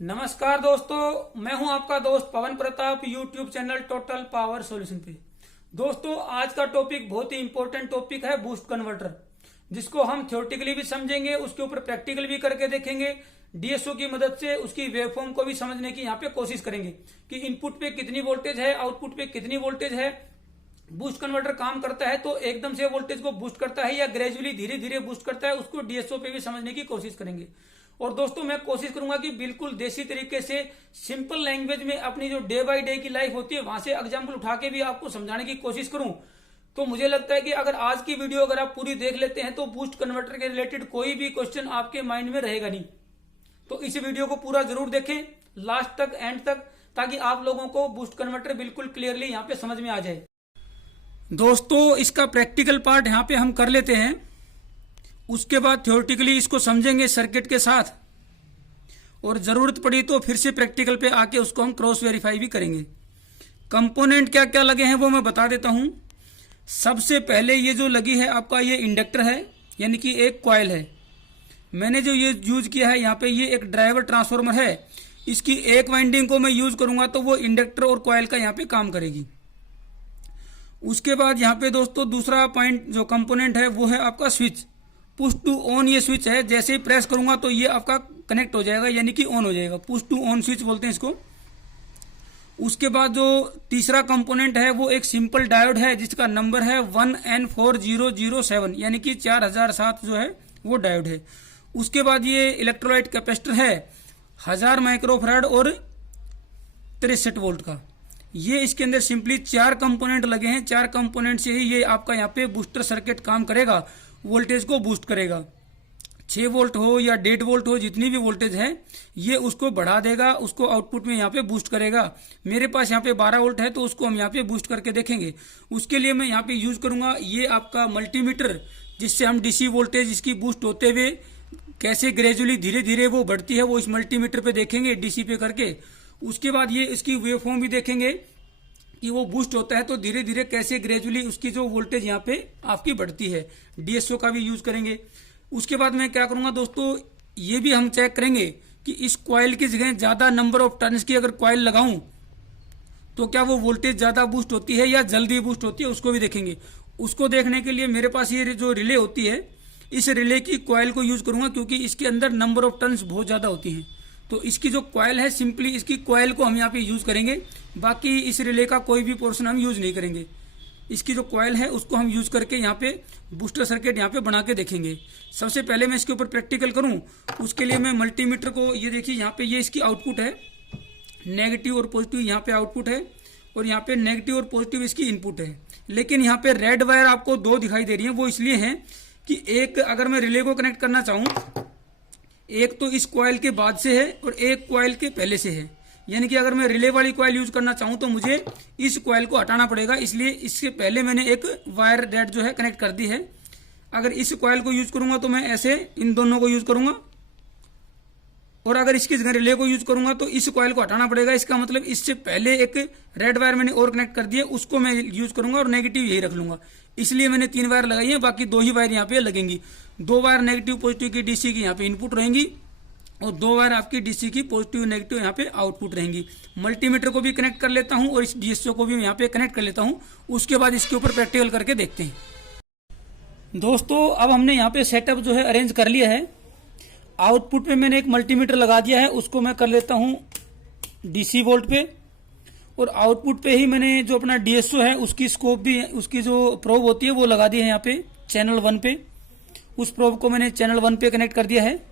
नमस्कार दोस्तों, मैं हूं आपका दोस्त Pawan Pratap YouTube channel total power solution पे। दोस्तों, आज का टॉपिक बहुत ही इंपॉर्टेंट टॉपिक है बूस्ट कन्वर्टर, जिसको हम थ्योरेटिकली भी समझेंगे, उसके ऊपर प्रैक्टिकल भी करके देखेंगे। डीएसओ की मदद से उसकी वेवफॉर्म को भी समझने की यहाँ पे कोशिश करेंगे कि इनपुट पे कितनी वोल्टेज है, आउटपुट पे कितनी वोल्टेज है। बूस्ट कन्वर्टर काम करता है तो एकदम से वोल्टेज को बूस्ट करता है या ग्रेजुअली धीरे धीरे बूस्ट करता है, उसको डीएसओ पे भी समझने की कोशिश करेंगे। और दोस्तों, मैं कोशिश करूंगा कि बिल्कुल देसी तरीके से सिंपल लैंग्वेज में अपनी जो डे बाय डे की लाइफ होती है वहां से एग्जाम्पल उठा के भी आपको समझाने की कोशिश करूं। तो मुझे लगता है कि अगर आज की वीडियो अगर आप पूरी देख लेते हैं तो बूस्ट कन्वर्टर के रिलेटेड कोई भी क्वेश्चन आपके माइंड में रहेगा नहीं। तो इस वीडियो को पूरा जरूर देखें लास्ट तक, एंड तक, ताकि आप लोगों को बूस्ट कन्वर्टर बिल्कुल क्लियरली यहाँ पे समझ में आ जाए। दोस्तों, इसका प्रैक्टिकल पार्ट यहाँ पे हम कर लेते हैं, उसके बाद थ्योरेटिकली इसको समझेंगे सर्किट के साथ, और जरूरत पड़ी तो फिर से प्रैक्टिकल पे आके उसको हम क्रॉस वेरीफाई भी करेंगे। कंपोनेंट क्या क्या लगे हैं वो मैं बता देता हूं। सबसे पहले ये जो लगी है आपका ये इंडक्टर है, यानी कि एक कॉइल है। मैंने जो ये यूज किया है यहाँ पे ये एक ड्राइवर ट्रांसफार्मर है। इसकी एक वाइंडिंग को मैं यूज करूंगा तो वो इंडक्टर और कॉइल का यहाँ पे काम करेगी। उसके बाद यहाँ पे दोस्तों दूसरा पॉइंट जो कंपोनेंट है वो है आपका स्विच, पुश टू ऑन। ये स्विच है, जैसे ही प्रेस करूंगा तो ये आपका कनेक्ट हो जाएगा, यानी कि ऑन हो जाएगा। पुश टू ऑन स्विच बोलते हैं इसको। उसके बाद जो तीसरा कंपोनेंट है वो एक सिंपल डायोड है, जिसका नंबर है 1N4007, यानी कि 4007 जो है वो डायोड है। उसके बाद ये इलेक्ट्रोलाइट कैपेसिटर है 1000 माइक्रोफैराड और 63 वोल्ट का। ये इसके अंदर सिंपली 4 कंपोनेंट लगे हैं। 4 कंपोनेंट से ही ये आपका यहाँ पे बूस्टर सर्किट काम करेगा, वोल्टेज को बूस्ट करेगा। 6 वोल्ट हो या 1.5 वोल्ट हो, जितनी भी वोल्टेज है ये उसको बढ़ा देगा, उसको आउटपुट में यहाँ पे बूस्ट करेगा। मेरे पास यहाँ पे 12 वोल्ट है तो उसको हम यहाँ पे बूस्ट करके देखेंगे। उसके लिए मैं यहाँ पे यूज करूंगा ये आपका मल्टीमीटर, जिससे हम डीसी वोल्टेज इसकी बूस्ट होते हुए कैसे ग्रेजुअली धीरे धीरे वो बढ़ती है वो इस मल्टीमीटर पे देखेंगे डीसी पे करके। उसके बाद ये इसकी वेवफॉर्म भी देखेंगे कि वो बूस्ट होता है तो धीरे धीरे कैसे ग्रेजुअली उसकी जो वोल्टेज यहाँ पे आपकी बढ़ती है। डीएसओ का भी यूज करेंगे। उसके बाद मैं क्या करूंगा दोस्तों, ये भी हम चेक करेंगे कि इस कॉइल की जगह ज्यादा नंबर ऑफ टर्न्स की अगर कॉइल लगाऊं तो क्या वो वोल्टेज ज्यादा बूस्ट होती है या जल्दी बूस्ट होती है, उसको भी देखेंगे। उसको देखने के लिए मेरे पास ये जो रिले होती है, इस रिले की कॉइल को यूज करूंगा, क्योंकि इसके अंदर नंबर ऑफ टर्न्स बहुत ज्यादा होती है। तो इसकी जो कॉइल है, सिंपली इसकी कॉइल को हम यहाँ पे यूज करेंगे। बाकी इस रिले का कोई भी पोर्शन हम यूज नहीं करेंगे। इसकी जो कॉइल है उसको हम यूज करके यहाँ पे बूस्टर सर्किट यहाँ पे बना के देखेंगे। सबसे पहले मैं इसके ऊपर प्रैक्टिकल करूँ, उसके लिए मैं मल्टीमीटर को, ये देखिए यहाँ पे ये इसकी आउटपुट है, नेगेटिव और पॉजिटिव यहाँ पे आउटपुट है, और यहाँ पे नेगेटिव और पॉजिटिव इसकी इनपुट है। लेकिन यहाँ पे रेड वायर आपको 2 दिखाई दे रही है, वो इसलिए है कि एक अगर मैं रिले को कनेक्ट करना चाहूँ, एक तो इस कॉइल के बाद से है और एक कॉइल के पहले से है। यानी कि अगर मैं रिले वाली कॉइल यूज करना चाहूं तो मुझे इस कॉइल को हटाना पड़ेगा, इसलिए इससे पहले मैंने एक वायर रेड जो है कनेक्ट कर दी है। अगर इस कॉइल को यूज करूंगा तो मैं ऐसे इन दोनों को यूज करूंगा, और अगर इसकी जगह रिले को यूज करूंगा तो इस कॉइल को हटाना पड़ेगा। इसका मतलब इससे पहले एक रेड वायर मैंने और कनेक्ट कर दिया, उसको मैं यूज करूंगा और नेगेटिव यही रख लूंगा। इसलिए मैंने 3 वायर लगाई है, बाकी 2 ही वायर यहाँ पे लगेंगी। 2 वायर नेगेटिव पॉजिटिव की डीसी की यहाँ पे इनपुट रहेंगी, और 2 वायर आपकी डीसी की पॉजिटिव नेगेटिव यहाँ पे आउटपुट रहेंगी। मल्टीमीटर को भी कनेक्ट कर लेता हूँ और इस डीएसओ को भी यहाँ पे कनेक्ट कर लेता हूँ। उसके बाद इसके ऊपर प्रैक्टिकल करके देखते हैं। दोस्तों, अब हमने यहाँ पे सेटअप जो है अरेंज कर लिया है। आउटपुट पे मैंने एक मल्टीमीटर लगा दिया है, उसको मैं कर लेता हूँ डीसी वोल्ट पे, और आउटपुट पे ही मैंने जो अपना डीएसओ है उसकी स्कोप भी, उसकी जो प्रोब होती है वो लगा दी है यहाँ पे चैनल 1 पे। उस प्रोब को मैंने चैनल 1 पे कनेक्ट कर दिया है।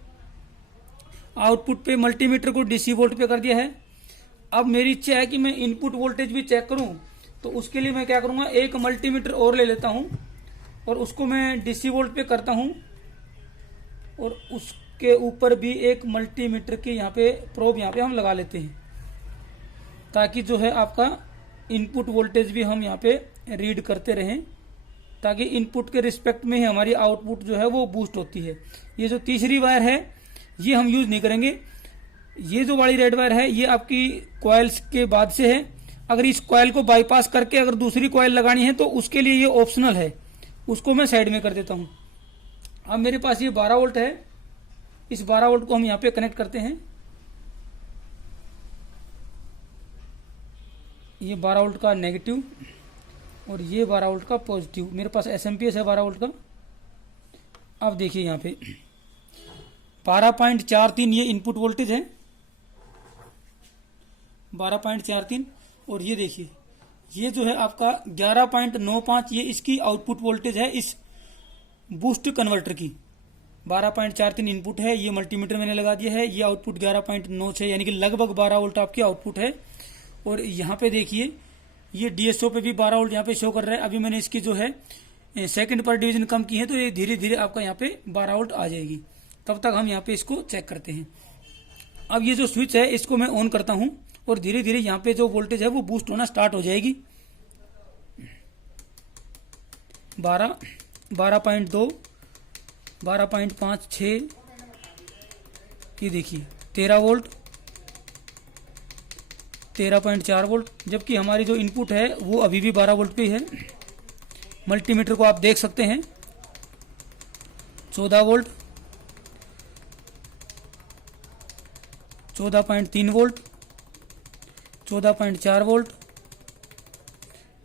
आउटपुट पे मल्टीमीटर को डीसी वोल्ट पे कर दिया है। अब मेरी इच्छा है कि मैं इनपुट वोल्टेज भी चेक करूं, तो उसके लिए मैं क्या करूंगा, एक मल्टीमीटर और ले लेता हूं और उसको मैं डीसी वोल्ट पे करता हूं, और उसके ऊपर भी एक मल्टीमीटर की यहाँ पे प्रोब यहाँ पे हम लगा लेते हैं, ताकि जो है आपका इनपुट वोल्टेज भी हम यहाँ पे रीड करते रहें, ताकि इनपुट के रिस्पेक्ट में ही हमारी आउटपुट जो है वो बूस्ट होती है। ये जो तीसरी वायर है ये हम यूज नहीं करेंगे। ये जो वाली रेड वायर है ये आपकी कॉइल्स के बाद से है। अगर इस कॉइल को बाईपास करके अगर दूसरी कॉइल लगानी है तो उसके लिए ये ऑप्शनल है, उसको मैं साइड में कर देता हूं। अब मेरे पास ये 12 वोल्ट है, इस 12 वोल्ट को हम यहाँ पे कनेक्ट करते हैं। ये 12 वोल्ट का नेगेटिव और ये 12 वोल्ट का पॉजिटिव। मेरे पास एसएमपीएस है 12 वोल्ट का। अब देखिए यहाँ पे 12.43 ये इनपुट वोल्टेज है, 12.43। और ये देखिए ये जो है आपका 11.95 ये इसकी आउटपुट वोल्टेज है इस बूस्ट कन्वर्टर की। 12.43 इनपुट है, ये मल्टीमीटर मैंने लगा दिया है। ये आउटपुट 11.96 यानी कि लगभग 12 वोल्ट आपकी आउटपुट है। और यहाँ पे देखिए ये डीएसओ पे भी 12 वोल्ट यहाँ पे शो कर रहा है। अभी मैंने इसकी जो है सेकंड पर डिवीजन कम की है, तो ये धीरे धीरे आपका यहाँ पे 12 वोल्ट आ जाएगी। तब तक हम यहाँ पे इसको चेक करते हैं। अब ये जो स्विच है इसको मैं ऑन करता हूँ और धीरे धीरे यहाँ पे जो वोल्टेज है वो बूस्ट होना स्टार्ट हो जाएगी। 12, 12.2, 12.56, ये देखिए 13 वोल्ट, 13.4 वोल्ट, जबकि हमारी जो इनपुट है वो अभी भी 12 वोल्ट पे है। मल्टीमीटर को आप देख सकते हैं 14 वोल्ट, 14.3 वोल्ट, 14.4 वोल्ट,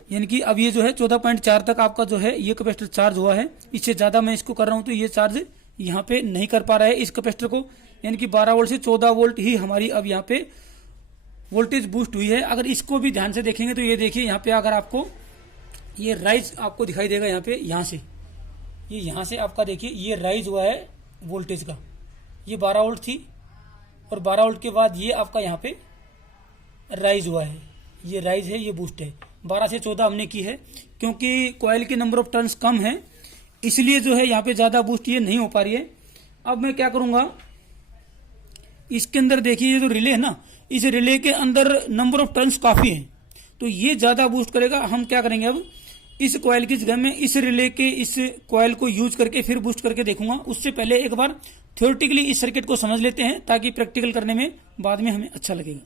यानी कि अब ये जो है 14.4 तक आपका जो है ये कैपेसिटर चार्ज हुआ है। इससे ज्यादा मैं इसको कर रहा हूं तो ये चार्ज यहाँ पे नहीं कर पा रहा है इस कैपेसिटर को, यानी कि 12 वोल्ट से 14 वोल्ट ही हमारी अब यहाँ पे वोल्टेज बूस्ट हुई है। अगर इसको भी ध्यान से देखेंगे तो ये देखिए यहाँ पे अगर आपको ये राइज आपको दिखाई देगा यहाँ पे, यहाँ से ये यहाँ से आपका देखिए ये राइज हुआ है वोल्टेज का। ये 12 वोल्ट थी और 12 वोल्ट के बाद ये आपका यहाँ पे राइज हुआ है, ये राइज है, ये बूस्ट है। 12 से 14 हमने की है क्योंकि कॉइल के नंबर ऑफ टर्न्स कम है, इसलिए जो है यहाँ पे ज्यादा बूस्ट ये नहीं हो पा रही है। अब मैं क्या करूंगा, इसके अंदर देखिए ये जो रिले है ना, इस रिले के अंदर नंबर ऑफ टर्न्स काफी है, तो ये ज्यादा बूस्ट करेगा। हम क्या करेंगे, अब इस कॉइल की जगह में इस रिले के इस कॉइल को यूज करके फिर बूस्ट करके देखूंगा। उससे पहले एक बार थ्योरेटिकली इस सर्किट को समझ लेते हैं ताकि प्रैक्टिकल करने में बाद में हमें अच्छा लगेगा।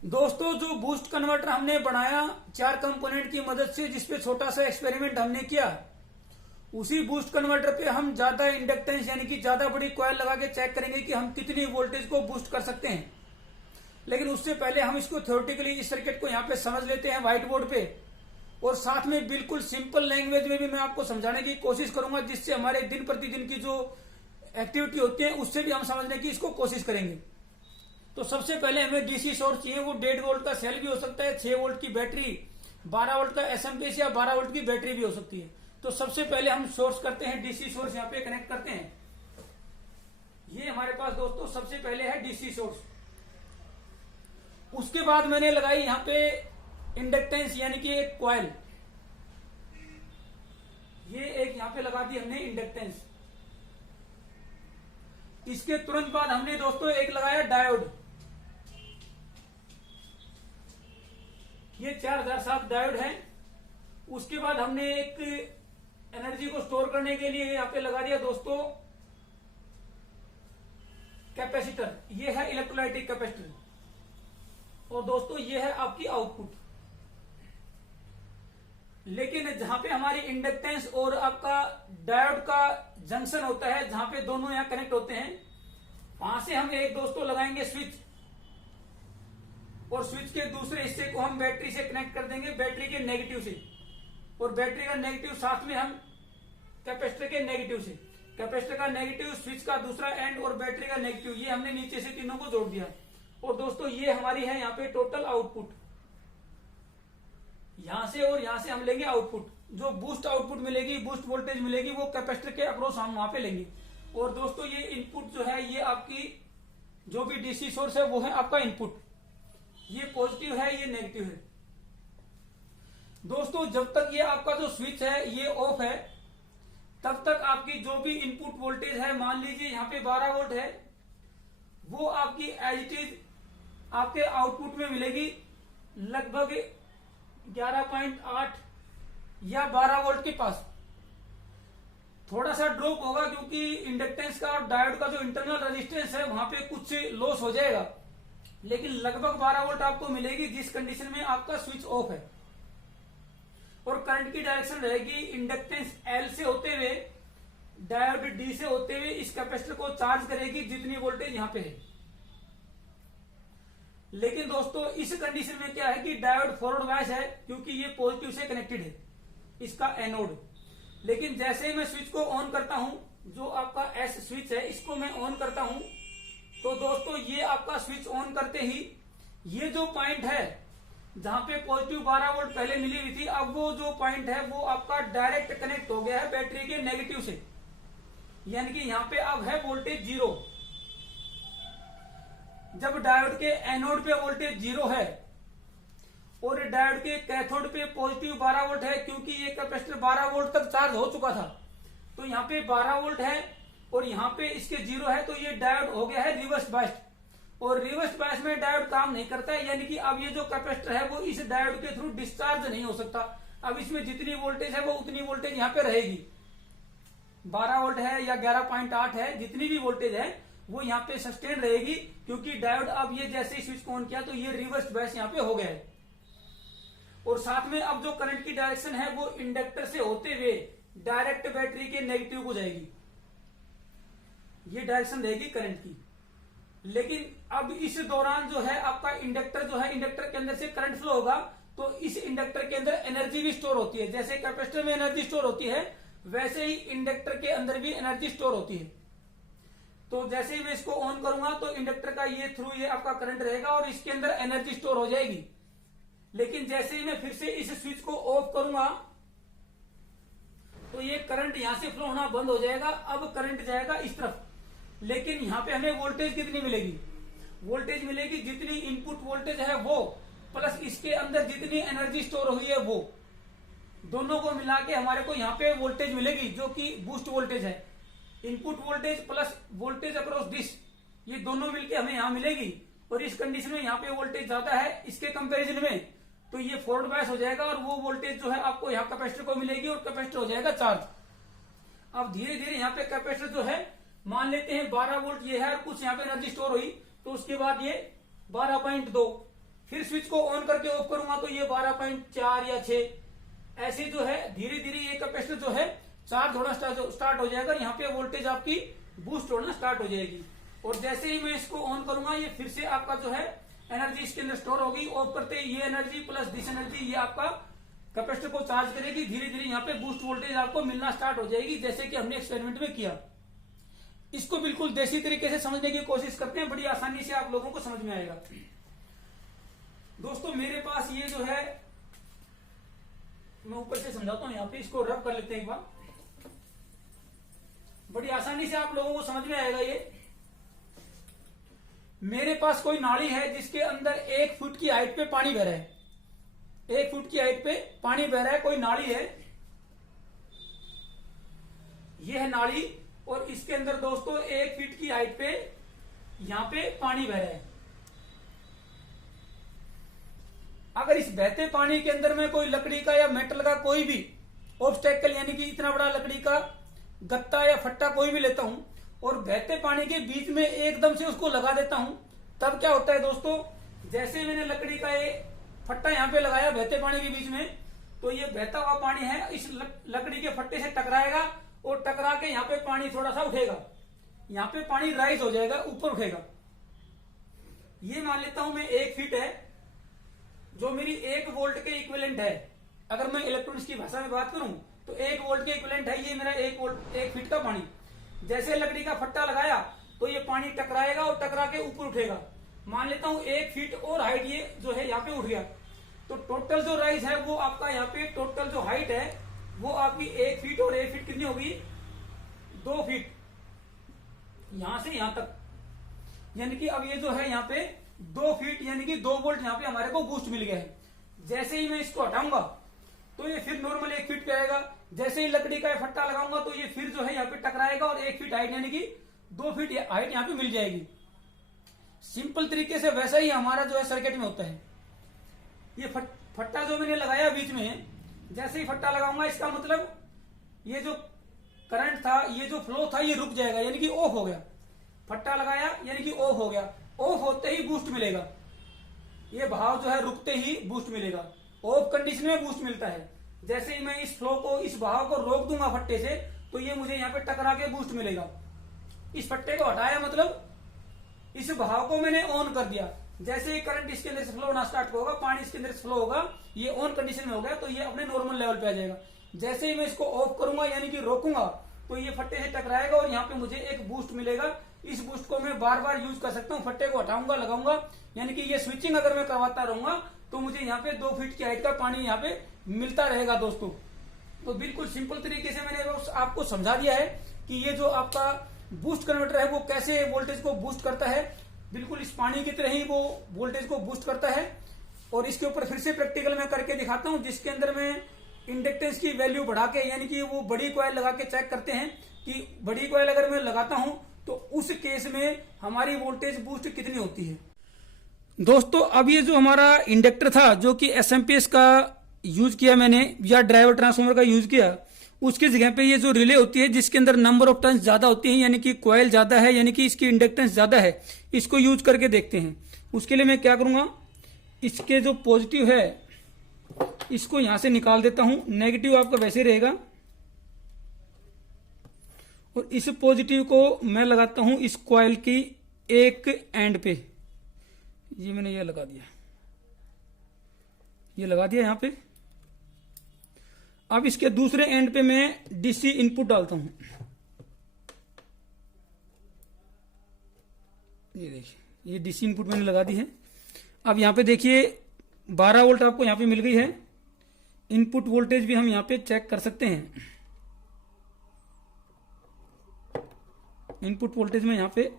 दोस्तों जो बूस्ट कन्वर्टर हमने बनाया 4 कंपोनेंट की मदद से, जिसपे छोटा सा एक्सपेरिमेंट हमने किया, उसी बूस्ट कन्वर्टर पे हम ज्यादा इंडक्टेंस यानी कि ज्यादा बड़ी कॉइल लगा के चेक करेंगे कि हम कितनी वोल्टेज को बूस्ट कर सकते हैं। लेकिन उससे पहले हम इसको थ्योरेटिकली इस सर्किट को यहाँ पे समझ लेते हैं व्हाइट बोर्ड पे, और साथ में बिल्कुल सिंपल लैंग्वेज में भी मैं आपको समझाने की कोशिश करूंगा, जिससे हमारे दिन प्रतिदिन की जो एक्टिविटी होती है उससे भी हम समझने की इसको कोशिश करेंगे। तो सबसे पहले हमें डीसी सोर्स चाहिए, वो 1.5 वोल्ट का सेल भी हो सकता है, 6 वोल्ट की बैटरी, 12 वोल्ट का एसएमपीएस या 12 वोल्ट की बैटरी भी हो सकती है। तो सबसे पहले हम सोर्स करते हैं, डीसी सोर्स यहाँ पे कनेक्ट करते हैं। ये हमारे पास दोस्तों सबसे पहले है डीसी सोर्स। उसके बाद मैंने लगाई यहाँ पे इंडक्टेंस यानी कि एक कॉइल, ये एक यहाँ पे लगा दी हमने इंडक्टेंस। इसके तुरंत बाद हमने दोस्तों एक लगाया डायोड, ये 4007 डायोड है। उसके बाद हमने एक एनर्जी को स्टोर करने के लिए यहाँ पे लगा दिया दोस्तों कैपेसिटर, ये है इलेक्ट्रोलाइटिक कैपेसिटर। और दोस्तों ये है आपकी आउटपुट। लेकिन जहां पे हमारी इंडक्टेंस और आपका डायोड का जंक्शन होता है, जहां पे दोनों यहां कनेक्ट होते हैं, वहां से हम एक दोस्तों लगाएंगे स्विच, और स्विच के दूसरे हिस्से को हम बैटरी से कनेक्ट कर देंगे, बैटरी के नेगेटिव से, और बैटरी का नेगेटिव साथ में हम कैपेसिटर के नेगेटिव से, कैपेसिटर का नेगेटिव, स्विच का दूसरा एंड और बैटरी का नेगेटिव, ये हमने नीचे से तीनों को जोड़ दिया। और दोस्तों ये हमारी है यहाँ पे टोटल आउटपुट। यहां से और यहां से हम लेंगे आउटपुट, जो बूस्ट आउटपुट मिलेगी, बूस्ट वोल्टेज मिलेगी, वो कैपेसिटर के अक्रॉस हम वहां पे लेंगे। और दोस्तों ये इनपुट जो है, ये आपकी जो भी डीसी सोर्स है वो है आपका इनपुट, ये पॉजिटिव है, ये नेगेटिव है। दोस्तों जब तक ये आपका जो स्विच है ये ऑफ है, तब तक आपकी जो भी इनपुट वोल्टेज है, मान लीजिए यहाँ पे 12 वोल्ट है, वो आपकी एज इट इज आपके आउटपुट में मिलेगी लगभग 11.8 या 12 वोल्ट के पास। थोड़ा सा ड्रॉप होगा क्योंकि इंडक्टेंस का और डायोड का जो इंटरनल रेजिस्टेंस है वहां पे कुछ लॉस हो जाएगा, लेकिन लगभग 12 वोल्ट आपको मिलेगी जिस कंडीशन में आपका स्विच ऑफ है। और करंट की डायरेक्शन रहेगी इंडक्टेंस एल से होते हुए डायोड डी से होते हुए इस कैपेसिटर को चार्ज करेगी जितनी वोल्टेज यहां पे है। लेकिन दोस्तों इस कंडीशन में क्या है कि डायोड फॉरवर्ड बायस है, क्योंकि ये पॉजिटिव से कनेक्टेड है, इसका एनोड। लेकिन जैसे ही मैं स्विच को ऑन करता हूं, जो आपका एस स्विच है इसको मैं ऑन करता हूं, तो दोस्तों ये आपका स्विच ऑन करते ही ये जो पॉइंट है जहां पे पॉजिटिव 12 वोल्ट पहले मिली हुई थी, अब वो जो पॉइंट है वो आपका डायरेक्ट कनेक्ट हो गया है बैटरी के नेगेटिव से, यानी कि यहां पे अब है वोल्टेज 0। जब डायोड के एनोड पे वोल्टेज 0 है और डायोड के कैथोड पे पॉजिटिव 12 वोल्ट है, क्योंकि ये कैपेसिटर 12 वोल्ट तक चार्ज हो चुका था, तो यहाँ पे 12 वोल्ट है और यहाँ पे इसके 0 है, तो ये डायोड हो गया है रिवर्स बायस्ड। और रिवर्स बायस में डायोड काम नहीं करता है, यानी कि अब ये जो कैपेसिटर है वो इस डायोड के थ्रू डिस्चार्ज नहीं हो सकता। अब इसमें जितनी वोल्टेज है वो उतनी वोल्टेज यहाँ पे रहेगी, 12 वोल्ट है या 11.8 है, जितनी भी वोल्टेज है वो यहाँ पे सस्टेन रहेगी, क्योंकि डायोड अब ये जैसे ही स्विच को ऑन किया तो ये रिवर्स बायस यहाँ पे हो गया है। और साथ में अब जो करंट की डायरेक्शन है वो इंडक्टर से होते हुए डायरेक्ट बैटरी के नेगेटिव को जाएगी, ये डायरेक्शन रहेगी करंट की। लेकिन अब इस दौरान जो है आपका इंडक्टर जो है, इंडक्टर के अंदर से करंट फ्लो होगा, तो इस इंडक्टर के अंदर एनर्जी भी स्टोर होती है। जैसे कैपेसिटर में एनर्जी स्टोर होती है, वैसे ही इंडक्टर के अंदर भी एनर्जी स्टोर होती है। तो जैसे ही मैं इसको ऑन करूंगा तो इंडक्टर का ये थ्रू ये आपका करंट रहेगा और इसके अंदर एनर्जी स्टोर हो जाएगी। लेकिन जैसे ही मैं फिर से इस स्विच को ऑफ करूंगा तो ये करंट यहां से फ्लो होना बंद हो जाएगा। अब करंट जाएगा इस तरफ, लेकिन यहां पे हमें वोल्टेज कितनी मिलेगी? वोल्टेज मिलेगी जितनी इनपुट वोल्टेज है वो प्लस इसके अंदर जितनी एनर्जी स्टोर हुई है वो, दोनों को मिला के हमारे को यहाँ पे वोल्टेज मिलेगी, जो कि बूस्ट वोल्टेज है। Input voltage plus voltage across this, ये दोनों मिलके हमें यहाँ मिलेगी। और इस कंडीशन में यहाँ पे वोल्टेज ज्यादा है इसके कंपैरिजन में, तो ये फॉरवर्ड बायस हो जाएगा और वो वोल्टेज जो है आपको यहाँ कैपेसिटर को मिलेगी और कैपेसिटर हो जाएगा चार्ज। अब धीरे धीरे यहाँ पे कैपेसिटर जो है मान लेते हैं 12 वोल्ट ये है और कुछ यहाँ पे एनर्जी स्टोर हुई, तो उसके बाद ये 12.2, फिर स्विच को ऑन करके ऑफ करूंगा तो ये 12.4 या 6, ऐसे जो है धीरे धीरे ये कैपेसिटर जो है चार्ज होना स्टार्ट हो जाएगा। यहाँ पे वोल्टेज आपकी बूस्ट होना स्टार्ट हो जाएगी। और जैसे ही मैं इसको ऑन करूंगा ये फिर से आपका जो है एनर्जी इसके अंदर स्टोर होगी। ऑफ करते ही ये एनर्जी प्लस दिस एनर्जी ये आपका कैपेसिटर को चार्ज करेगी। धीरे धीरे यहाँ पे बूस्ट वोल्टेज आपको मिलना स्टार्ट हो जाएगी, जैसे कि हमने एक्सपेरिमेंट में किया। इसको बिल्कुल देसी तरीके से समझने की कोशिश करते हैं, बड़ी आसानी से आप लोगों को समझ में आएगा। दोस्तों मेरे पास ये जो है, मैं ऊपर से समझाता हूं, यहाँ पे इसको रब कर लेते हैं एक बार, बड़ी आसानी से आप लोगों को समझ में आएगा। ये मेरे पास कोई नाली है जिसके अंदर 1 फुट की हाइट पे पानी बह रहा है, 1 फुट की हाइट पे पानी बह रहा है, कोई नाली है, ये है नाली। और इसके अंदर दोस्तों 1 फीट की हाइट पे यहां पे पानी बह रहा है। अगर इस बहते पानी के अंदर में कोई लकड़ी का या मेटल का कोई भी ऑब्स्टेकल, यानी कि इतना बड़ा लकड़ी का गत्ता या फट्टा कोई भी लेता हूं और बहते पानी के बीच में एकदम से उसको लगा देता हूं, तब क्या होता है दोस्तों, जैसे मैंने लकड़ी का ये फट्टा यहाँ पे लगाया बहते पानी के बीच में, तो ये बहता हुआ पानी है इस लकड़ी के फट्टे से टकराएगा और टकरा के यहाँ पे पानी थोड़ा सा उठेगा, यहाँ पे पानी राइज हो जाएगा, ऊपर उठेगा। ये मान लेता हूं मैं 1 फीट है, जो मेरी 1 वोल्ट के इक्विवेलेंट है। अगर मैं इलेक्ट्रॉनिक्स की भाषा में बात करूं तो 1 वोल्ट के इक्विवेलेंट है ये मेरा 1 फीट का पानी। जैसे लकड़ी का फट्टा लगाया तो ये पानी टकराएगा और टकरा के ऊपर उठेगा। मान लेता हूं 1 फीट और हाइट ये जो है यहाँ पे उठ गया, तो टोटल जो राइज है वो आपका यहाँ पे टोटल जो हाइट है वो आपकी 1 फीट और 1 फीट कितनी होगी, 2 फीट, यहां से यहां तक। यानी कि अब ये जो है यहाँ पे 2 फीट यानी कि 2 वोल्ट यहाँ पे हमारे को बूस्ट मिल गया है। जैसे ही मैं इसको हटाऊंगा तो ये फिर नॉर्मल 1 फीट पे आएगा। जैसे ही लकड़ी का फट्टा लगाऊंगा तो ये फिर जो है यहाँ पे टकराएगा और 1 फीट हाइट यानी कि 2 फीट हाइट यहाँ पे मिल जाएगी। सिंपल तरीके से वैसा ही हमारा जो है सर्किट में होता है। ये फट्टा जो मैंने लगाया बीच में, जैसे ही फट्टा लगाऊंगा इसका मतलब ये जो करंट था, ये जो फ्लो था ये रुक जाएगा, यानी कि ऑफ हो गया। फट्टा लगाया यानी कि ऑफ हो गया, ऑफ होते ही बूस्ट मिलेगा। ये भाव जो है रुकते ही बूस्ट मिलेगा, ऑफ कंडीशन में बूस्ट मिलता है। जैसे ही मैं इस फ्लो को, इस भाव को रोक दूंगा फट्टे से, तो ये मुझे यहाँ पे टकरा के बूस्ट मिलेगा। इस फट्टे को हटाया मतलब इस भाव को मैंने ऑन कर दिया। जैसे ही करंट इसके अंदर से फ्लो होना स्टार्ट होगा, पानी इसके अंदर से फ्लो होगा, ये ऑन कंडीशन में हो गया तो ये अपने नॉर्मल लेवल पे आ जाएगा। जैसे ही मैं इसको ऑफ करूंगा यानी कि रोकूंगा तो ये फट्टे से टकराएगा और यहाँ पे मुझे एक बूस्ट मिलेगा। इस बूस्ट को मैं बार बार यूज कर सकता हूँ, फट्टे को हटाऊंगा, लगाऊंगा, यानी कि ये स्विचिंग अगर मैं करवाता रहूंगा तो मुझे यहाँ पे 2 फीट की हाइट का पानी यहाँ पे मिलता रहेगा दोस्तों। तो बिल्कुल सिंपल तरीके से मैंने आपको समझा दिया है कि ये जो आपका बूस्ट कन्वर्टर है वो कैसे वोल्टेज को बूस्ट करता है। बिल्कुल इस पानी की तरह ही वो वोल्टेज को बूस्ट करता है। और इसके ऊपर फिर से प्रैक्टिकल मैं करके दिखाता हूं, जिसके अंदर मैं इंडक्टेंस की वैल्यू बढ़ा के, यानी कि वो बड़ी कॉइल लगा के चेक करते हैं कि बड़ी कॉइल अगर मैं लगाता हूं तो उस केस में हमारी वोल्टेज बूस्ट कितनी होती है। दोस्तों अब ये जो हमारा इंडक्टर था जो कि एसएमपीएस का यूज किया मैंने या ड्राइवर ट्रांसफार्मर का यूज किया, उसकी जगह पे ये जो रिले होती है जिसके अंदर नंबर ऑफ टर्न्स ज्यादा होती है, यानी कि कॉइल ज्यादा है, यानी कि इसकी इंडक्टेंस ज्यादा है, इसको यूज करके देखते हैं। उसके लिए मैं क्या करूंगा, इसके जो पॉजिटिव है इसको यहां से निकाल देता हूं, नेगेटिव आपका वैसे रहेगा, और इस पॉजिटिव को मैं लगाता हूं इस कॉइल की एक एंड पे। ये मैंने ये लगा दिया, ये लगा दिया यहां पे। अब इसके दूसरे एंड पे मैं डीसी इनपुट डालता हूं। ये देखिए ये डीसी इनपुट मैंने लगा दी है। अब यहां पे देखिए 12 वोल्ट आपको यहां पे मिल गई है। इनपुट वोल्टेज भी हम यहां पे चेक कर सकते हैं। इनपुट वोल्टेज में यहां पे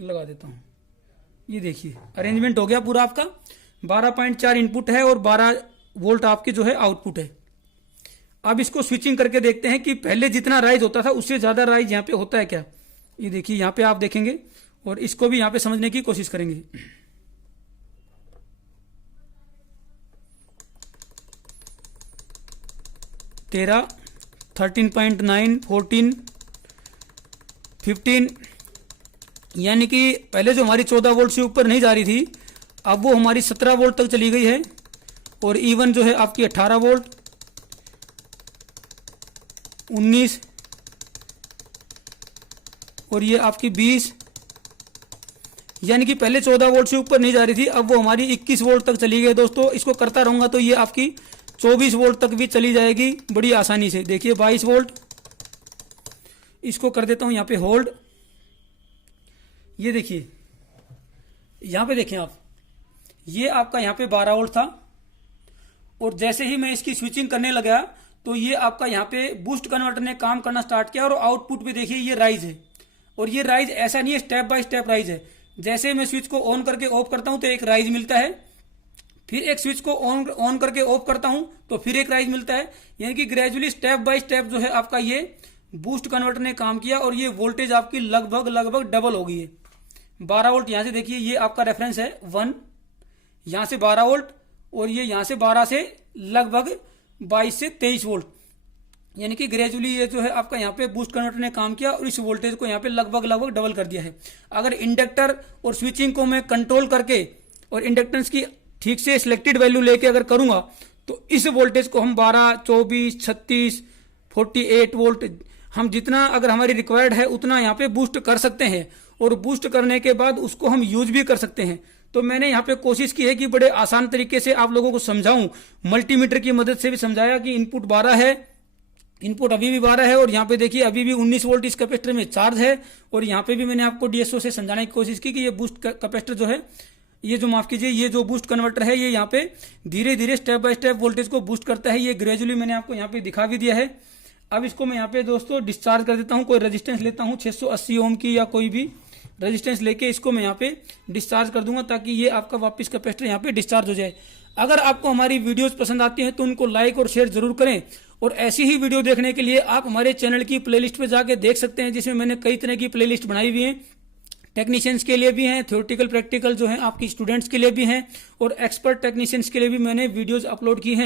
लगा देता हूं। ये देखिए अरेंजमेंट हो गया पूरा आपका। 12.4 इनपुट है और 12 वोल्ट आपके जो है आउटपुट है। अब इसको स्विचिंग करके देखते हैं कि पहले जितना राइज होता था उससे ज्यादा राइज यहाँ पे होता है क्या। ये देखिए यहाँ पे आप देखेंगे और इसको भी यहाँ पे समझने की कोशिश करेंगे। 13, 13.9, 14, 15, यानी कि पहले जो हमारी 14 वोल्ट से ऊपर नहीं जा रही थी अब वो हमारी 17 वोल्ट तक चली गई है। और इवन जो है आपकी 18 वोल्ट, 19, और ये आपकी 20, यानी कि पहले 14 वोल्ट से ऊपर नहीं जा रही थी, अब वो हमारी 21 वोल्ट तक चली गई। दोस्तों इसको करता रहूंगा तो ये आपकी 24 वोल्ट तक भी चली जाएगी बड़ी आसानी से। देखिए 22 वोल्ट, इसको कर देता हूं यहाँ पे होल्ड। ये देखिए यहाँ पे देखें आप, ये आपका यहाँ पे 12 वोल्ट था और जैसे ही मैं इसकी स्विचिंग करने लगा तो ये आपका यहाँ पे बूस्ट कन्वर्टर ने काम करना स्टार्ट किया और आउटपुट पे देखिए ये राइज है। और ये राइज ऐसा नहीं है, स्टेप बाय स्टेप राइज है। जैसे मैं स्विच को ऑन करके ऑफ करता हूं तो एक राइज मिलता है, फिर एक स्विच को ऑन करके ऑफ करता हूं तो फिर एक राइज मिलता है, यानी कि ग्रेजुअली स्टेप बाय स्टेप जो है आपका ये बूस्ट कन्वर्टर ने काम किया और ये वोल्टेज आपकी लगभग डबल हो गई है। 12 वोल्ट यहां से देखिए ये आपका रेफरेंस है 1, यहां से 12 वोल्ट और ये यहां से 12 से लगभग 22 से 23 वोल्ट, यानी कि ग्रेजुअली ये जो है आपका यहाँ पे बूस्ट कन्वर्टर ने काम किया और इस वोल्टेज को यहाँ पे लगभग डबल कर दिया है। अगर इंडक्टर और स्विचिंग को मैं कंट्रोल करके और इंडक्टेंस की ठीक से सिलेक्टेड वैल्यू लेके अगर करूंगा तो इस वोल्टेज को हम 12, 24, 36, 48 वोल्ट हम जितना अगर हमारी रिक्वायर्ड है उतना यहाँ पे बूस्ट कर सकते हैं और बूस्ट करने के बाद उसको हम यूज भी कर सकते हैं। तो मैंने यहाँ पे कोशिश की है कि बड़े आसान तरीके से आप लोगों को समझाऊं, मल्टीमीटर की मदद से भी समझाया कि इनपुट 12 है, इनपुट अभी भी 12 है और यहाँ पे देखिए अभी भी 19 वोल्ट इस कैपेसिटर में चार्ज है। और यहाँ पे भी मैंने आपको डीएसओ से समझाने की कोशिश की कि ये बूस्ट कैपेसिटर जो है, ये जो माफ कीजिए ये जो बूस्ट कन्वर्टर है ये यहाँ पे धीरे धीरे स्टेप बाय स्टेप वोल्टेज को बूस्ट करता है। ये ग्रेजुअली मैंने आपको यहाँ पे दिखा भी दिया है। अब इसको मैं यहाँ पे दोस्तों डिस्चार्ज कर देता हूँ। कोई रेजिस्टेंस लेता हूँ 680 ओम की या कोई भी रेजिस्टेंस लेके इसको मैं यहाँ पे डिस्चार्ज कर दूंगा ताकि ये आपका वापस कैपेसिटर यहाँ पे डिस्चार्ज हो जाए। अगर आपको हमारी वीडियोस पसंद आती हैं तो उनको लाइक और शेयर जरूर करें और ऐसी ही वीडियो देखने के लिए आप हमारे चैनल की प्लेलिस्ट पे जाके देख सकते हैं, जिसमें मैंने कई तरह की प्लेलिस्ट बनाई हुई है। टेक्नीशियंस के लिए भी हैं, थ्योरेटिकल प्रैक्टिकल जो है आपकी स्टूडेंट्स के लिए भी हैं और एक्सपर्ट टेक्नीशियंस के लिए भी मैंने वीडियोज अपलोड की हैं।